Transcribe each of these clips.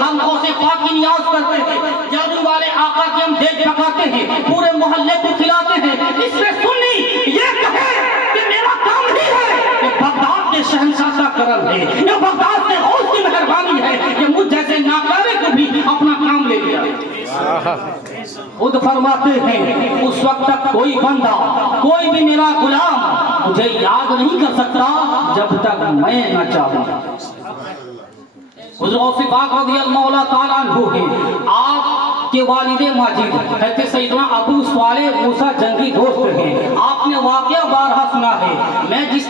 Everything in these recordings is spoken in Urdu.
ہم غوث پاک کی نیاز کرتے ہیں، جادو والے آقا کے ہم دیکھ پکاتے ہیں، پورے محلے کو کھلاتے ہیں، اس میں سنی یہ کہے کہ میرا کام ہی ہے، یہ بغداد کے شہنشاہ کا کرم ہے، یہ بغداد کے غوث کی مہربانی ہے کہ مجھ جیسے ناکارے کو بھی اپنا کام لے لیا۔ خود فرماتے ہیں اس وقت تک کوئی بندہ، کوئی بھی میرا غلام مجھے یاد نہیں کر سکتا جب تک میں نہ چاہوں۔ حضور غوث پاک رضی اللہ تعالیٰ عنہ ہیں، آپ کے والد ماجد حضرت سیدنا ابو صالح موسیٰ جنگی دوست ہیں۔ آپ نے واقعہ بارہا سنا ہے، میں جس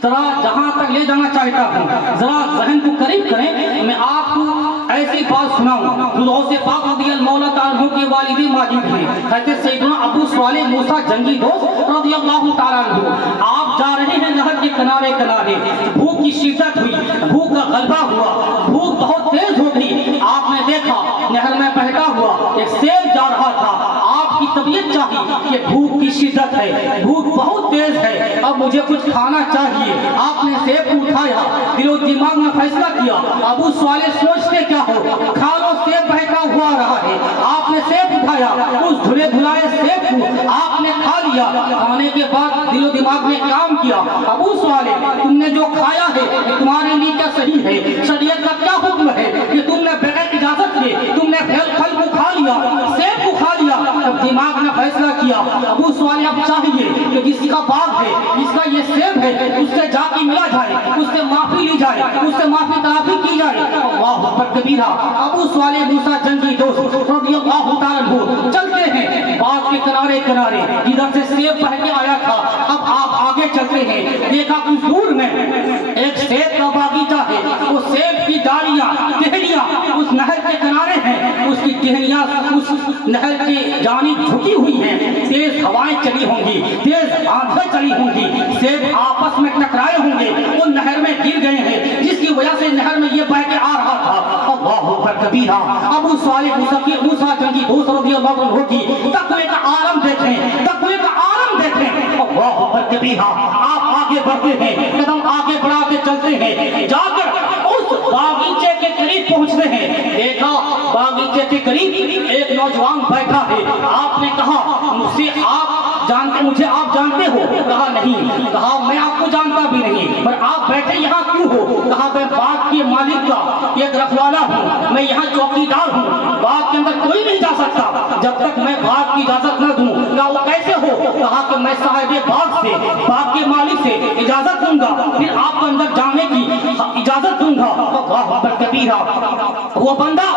طرح جہاں تک لے جانا چاہتا ہوں ذرا ذہن کو قریب کریں، میں آپ کو ایسی بات سناؤں۔ حضور غوث پاک رضی اللہ تعالیٰ عنہ کے والد ماجد ہیں حضرت سیدنا ابو صالح موسیٰ جنگی دوست رضی اللہ تعالیٰ عنہ، آپ جا رہے ہیں نہر کے کنارے کنارے، بھوک کی شدت ہوئی، بھوک کا غلبہ ہوا، بھوک بہت تیز ہو گئی، آپ نے دیکھا نہر میں بہتا ہوا ایک سیب جا رہا تھا، آپ کی طبیعت چاہی کہ بھوک کی شدت ہے، بھوک بہت تیز ہے، اب مجھے کچھ کھانا چاہیے، آپ نے سیب کو اٹھایا، دل و دماغ میں فیصلہ کیا، ابو صالح سوچتے کیا ہو، کھا لو سیب بہتا ہوا رہا ہے، آپ نے سیب اٹھایا، اس دھلے دھلائے سیب کو آپ نے کھا لیا، کھانے کے بعد دل و دماغ نے کام کیا، ابو صالح تم نے جو کھایا ہے یہ تمہارے لیے کیا صحیح ہے، شریعت کا کیا حکم ہے کہ تم نے بغیر اجازت کے تم نے پھل کو کھا لیا، سیب کو کھا لیا۔ اب دماغ نے فیصلہ کیا، ابو صالح اب چاہیے کہ جس کا باغ ہے، جس کا یہ سیب ہے، اس سے جا کے ملا جائے، اس سے معافی لی جائے، اس سے معافی طلبی کی جائے۔ اللہ اکبر کبیرہ، ابو صالح موسیٰ جنگی دوست رضی اللہ تعالیٰ عنہ چلتے ہیں باغ کے کنارے کنارے، جدھر سے سیب بہ کے آیا تھا، اب آپ آگے چلتے ہیں، دیکھا کچھ دور میں ایک سیب کا باغیچہ ہے، وہ سیب کی ڈالیاں ٹہنیاں اس نہر کے کنارے ہیں، اس کی ٹہنیاں اس نہر کی جانب جھکی ہوئی ہیں، تیز ہوائیں چلی ہوں گی، تیز آندھیں چلی ہوں گی، سیب آپس میں ٹکرائے ہوں گے، وہ نہر میں گر گئے ہیں، جس کی وجہ سے نہر میں یہ بہ کے آ رہا تھا۔ اللہ اکبر کبیرہ، ابو صالح موسیٰ جنگی دوست رضی اللہ عنہ کی تقوی کا عالم دیکھیں، تقوی کا عالم دیکھیں۔ اللہ اکبر کبیرہ، آپ آگے بڑھتے ہیں، قدم آگے بڑھا کے چلتے ہیں، جا کر اس باغیچے کے قریب پہنچتے ہیں، دیکھا باغیچے کے قریب ایک نوجوان بیٹھا ہے، آپ نے کہا مجھے آپ جانتے ہو؟ کہا نہیں۔ کہا میں آپ کو جانتا بھی نہیں، پر آپ بیٹھے یہاں کیوں ہو؟ کہا میں باغ کے مالک کا ایک رکھوالا ہوں، میں یہاں چوکیدار ہوں، باغ کے اندر کوئی نہیں جا سکتا جب تک میں باغ کی اجازت نہ دوں۔ کہا وہ کیسے ہو؟ کہا کہ میں صاحب باغ سے، باغ کے مالک سے اجازت دوں گا، پھر آپ کو اندر جانے کی اجازت دوں گا۔ اللہ اکبر کبیرہ، وہ بندہ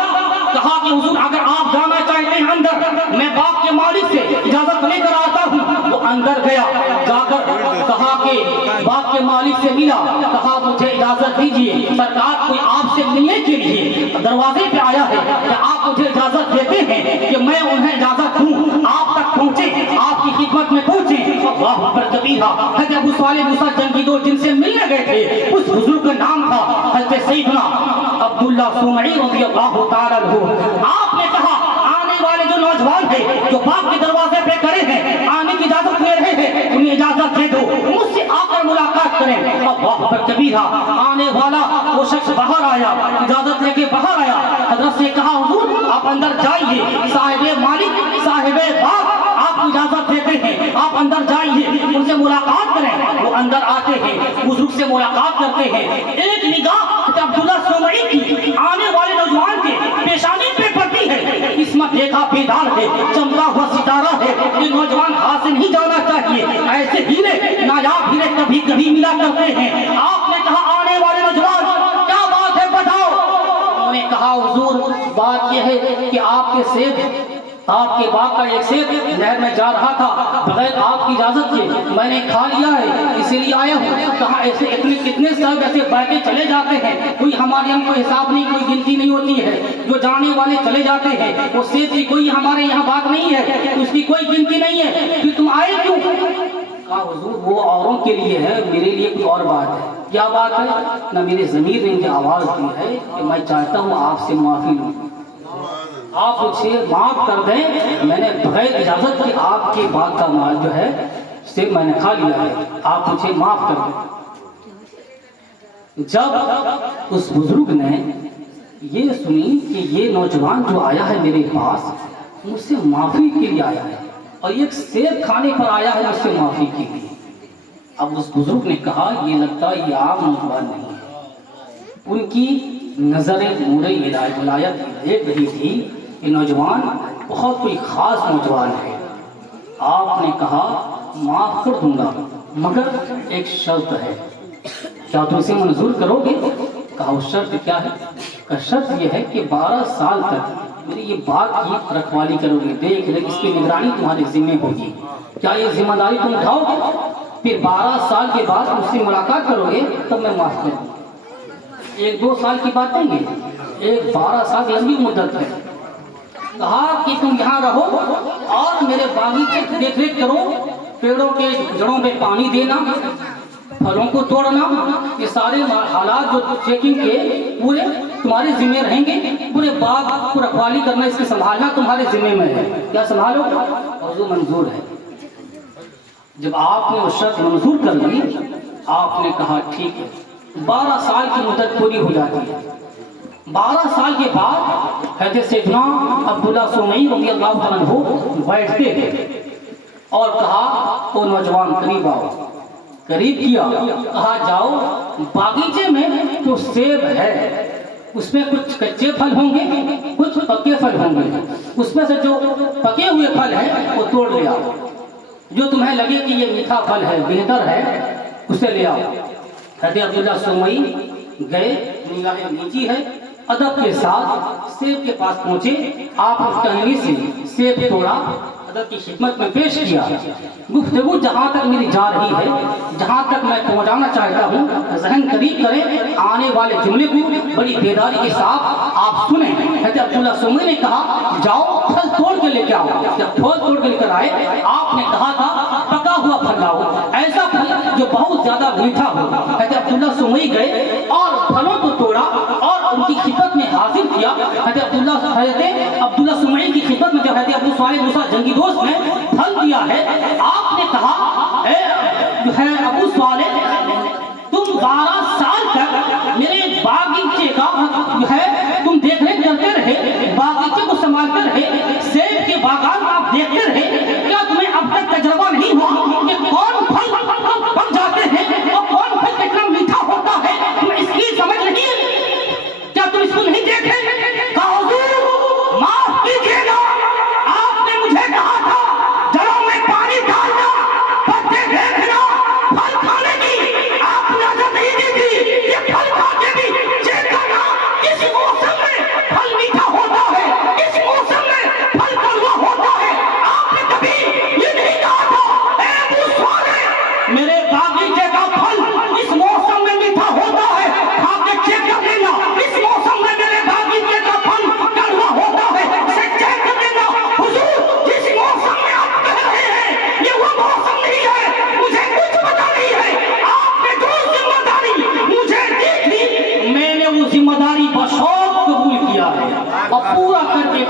کہا کہ حضور اگر آپ جانا چاہتے ہیں اندر، میں باغ کے مالک سے اجازت لے کر آتا ہوں۔ وہ اندر گیا، جا کر کہا کہ باغ کے مالک سے ملا، کہا مجھے اجازت دیجیے، سرکار کوئی آپ سے ملنے کے لیے دروازے پہ آیا ہے، کہ آپ مجھے اجازت دیتے ہیں کہ میں انہیں اجازت دوں آپ تک پہنچے، آپ کی خدمت میں پہنچے۔ اللہ اکبر کبیرہ، حضرت ابو صالح موسیٰ جنگی دوست جن سے ملنے گئے تھے، اس بزرگ کا نام تھا حضرت سیدنا عبداللہ سمعی رضی اللہ تعالیٰ عنہ۔ آپ نے کہا آنے والے جو نوجوان ہیں جو باغ کے دروازے پہ کھڑے ہیں، آنے کی اجازت لے رہے ہیں، انہیں اجازت دے دو، مجھ سے آ کر ملاقات کریں۔ اللہ اکبر کبیرہ، آنے والا وہ شخص باہر آیا، اجازت لے کے باہر آیا، حضرت سے کہا حضور آپ اندر جائیے، صاحب مالک صاحب باغ آپ کو اجازت دیتے ہیں، آپ اندر جائیے، ان سے ملاقات کریں۔ وہ اندر آتے ہیں، بزرگ سے ملاقات کرتے ہیں، ایک نگاہ عبداللہ سمعی کی آنے والے نوجوان کے پیشانی پہ پڑتی ہے، قسمت دیکھا بیدار ہے، چمکا ہوا ستارہ ہے، یہ نوجوان ہاتھ سے نہیں جانا چاہیے، ایسے ہیرے نایاب ہیرے کبھی کبھی ملا کرتے ہیں۔ آپ نے کہا آنے والے نوجوان کیا بات ہے بتاؤ؟ انہوں نے کہا حضور بات یہ ہے کہ آپ کے سیب، آپ کے باغ کا ایک سیب نہر میں جا رہا تھا، بغیر آپ کی اجازت کے میں نے کھا لیا ہے، اسی لیے آیا ہوں۔ کہا ایسے کتنے سیب ایسے بہ کے چلے جاتے ہیں، کوئی ہمارے یہاں کوئی حساب نہیں، کوئی گنتی نہیں ہوتی ہے، جو جانے والے چلے جاتے ہیں، وہ سیب کی کوئی ہمارے یہاں بات نہیں ہے، اس کی کوئی گنتی نہیں ہے، پھر تم آئے کیوں؟ کہا حضور وہ اوروں کے لیے ہے، میرے لیے کوئی اور بات ہے۔ کیا بات ہے؟ نہ میرے ضمیر نے مجھے آواز دی ہے کہ میں چاہتا ہوں آپ سے معافی لوں، آپ مجھے معاف کر دیں، میں نے بغیر اجازت کے آپ کے باغ کا مال جو ہے سیب میں نے کھا لیا ہے، آپ مجھے معاف کر دیں۔ جب اس بزرگ نے یہ سنی کہ یہ نوجوان جو آیا ہے میرے پاس مجھ سے معافی کے لیے آیا ہے اور ایک سیب کھانے پر آیا ہے مجھ سے معافی کے لیے۔ اب اس بزرگ نے کہا یہ لگتا ہے یہ عام نوجوان نہیں ہے۔ ان کی نظر نور ولایت دیکھ رہی تھی کہ نوجوان بہت کوئی خاص نوجوان ہے۔ آپ نے کہا معاف کر دوں گا مگر ایک شرط ہے، کیا تم اسے منظور کرو گے؟ کہا وہ شرط کیا ہے؟ کہا شرط یہ ہے کہ 12 سال تک میری یہ باغ کی رکھوالی کرو گے، دیکھ رہے اس کی نگرانی تمہارے ذمہ ہوگی، کیا یہ ذمہ داری تم اٹھاؤ گے؟ پھر 12 سال کے بعد مجھ سے ملاقات کرو گے تب میں معاف کروں گا۔ 1-2 سال کی بات نہیں ہے، 12 سال لمبی مدت ہے۔ کہا کہ تم یہاں رہو اور میرے باغیچے کی دیکھ ریکھ کرو، پیڑوں کے جڑوں پہ پانی دینا، پھلوں کو توڑنا، یہ سارے حالات جو چیکنگ کے پورے تمہارے ذمہ رہیں گے، پورے باغ کو رکھوالی کرنا، اس کے سنبھالنا تمہارے ذمہ میں ہے، کیا سنبھالو؟ اور وہ منظور ہے۔ جب آپ نے وہ شرط منظور کر لی، آپ نے کہا ٹھیک ہے، 12 سال کی مدت پوری ہو جاتی ہے۔ 12 سال کے بعد حضرت سیدنا عبداللہ سومئی رضی اللہ عنہ بیٹھتے ہیں اور کہا وہ نوجوان قریب آؤ، قریب کیا، کہا جاؤ باغیچے میں جو سیب ہے اس میں کچھ کچے پھل ہوں گے، کچھ پکے پھل ہوں گے، اس میں سے جو پکے ہوئے پھل ہیں وہ توڑ لے آؤ، جو تمہیں لگے کہ یہ میٹھا پھل ہے، بہتر ہے، اسے لے آؤ۔ حضرت عبداللہ سومئی گئے، نگاہیں نیچی ہے، ادب کے ساتھ سیب کے پاس پہنچے، آپ اس ٹہنی سے سیب توڑا، حضرت کی خدمت میں پیش کیا۔ گفتگو جہاں تک میری جا رہی ہے، جہاں تک میں پہنچانا چاہتا ہوں، ذہن قریب کریں، آنے والے جملے کو بڑی بیداری کے ساتھ آپ سنیں۔ حضرت عبداللہ سومئی نے کہا جاؤ پھل توڑ کے لے کے آؤ۔ جب پھل توڑ کے لے کر آئے، آپ نے کہا تھا پکا ہوا پھل لاؤ، ایسا پھل جو بہت زیادہ میٹھا ہو۔ حضرت عبداللہ سومئی گئے اور پھلوں کو توڑا اور ان کی خدمت میں حاضر کیا۔ حضرت عبداللہ سومئی کی خدمت میں جب حضرت ابو صالح موسیٰ جنگی دوست نے پھل دیا ہے، آپ نے کہا اے جو ہے ابو صالح، تم 12 سال تک میرے باغیچے